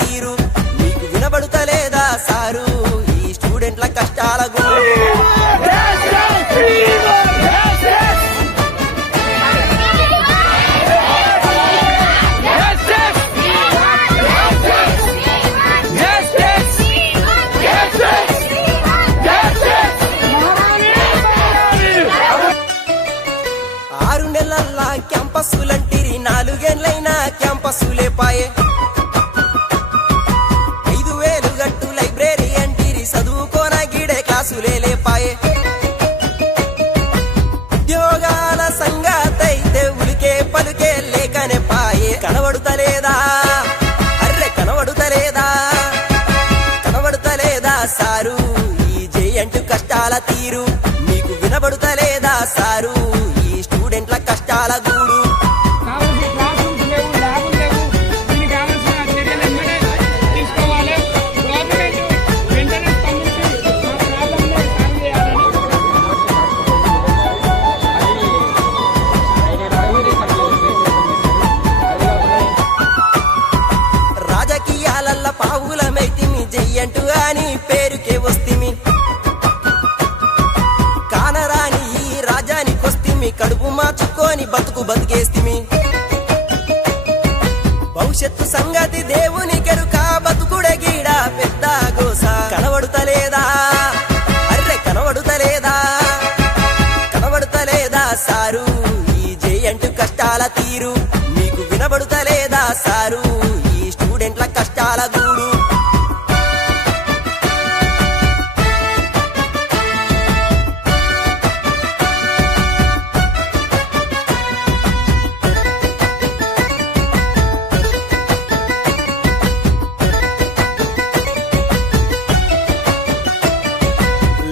తీరు మీకు వినబడుతలేదా సారు ఈ స్టూడెంట్ల కష్టాల గోడు క్యాంపస్సులంటిరి నాలుగేళ్లైనా క్యాంపస్సులే పాయే 5000 గట్టు లైబ్రరీ అంటిరి చదువుకోన గిడే క్లాసులే లేపాయే ఉద్యోగాల సంగాతైతే ఉలికే పలుకే లేకనే పాయే కనబడుతలేదా అర్రె కనబడుతలేదా కనబడుతలేదా సారు ఈ జేఎన్‌టి కష్టాల తీరు మీకు వినబడుతలేదా సారు ఈ స్టూడెంట్ల కష్టాల గూడు రాజకీయాలల్ల పావులమైతిమి జయ్యంటు అని పేరుకే వస్తిమి కానరాని ఈ రాజానికొస్తిమి కడుపు మార్చుకొని బతుకు బతికేస్తిమి భవిష్యత్తు సంగతి దేవుని కెరుక బతుకుడే గీడ పెద్ద గోస కనబడుతలేదా అర్రె కనబడుతలేదా కనబడుతలేదా సారు ఈ జేఎన్‌టి కష్టాల తీరు మీకు వినబడుతలేదా సారు ఈ స్టూడెంట్ల కష్టాల గూడు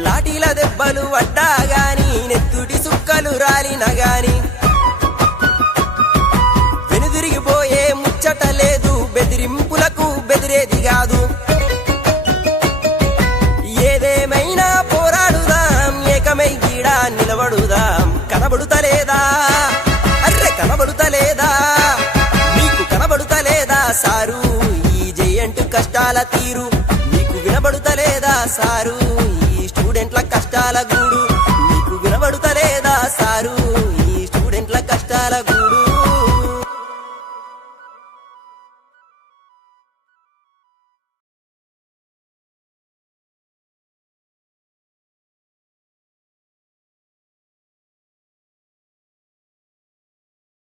లాఠీల దెబ్బలు పడ్డా గాని నెత్తుటి సుక్కలు రాలిన గాని వెనుదిరిగిపోయే ముచ్చట లేదు బెదిరింపులకు బెదిరేది కాదు ఏదేమైనా పోరాడుదాం ఏకమై గీడ నిలబడుదాం కనబడుతలేదా అర్రె కనబడుతలేదా మీకు కనబడుతలేదా సారు ఈ జేఎన్‌టి కష్టాల తీరు మీకు వినబడుతలేదా సారు ఈ స్టూడెంట్ల కష్టాల గూడు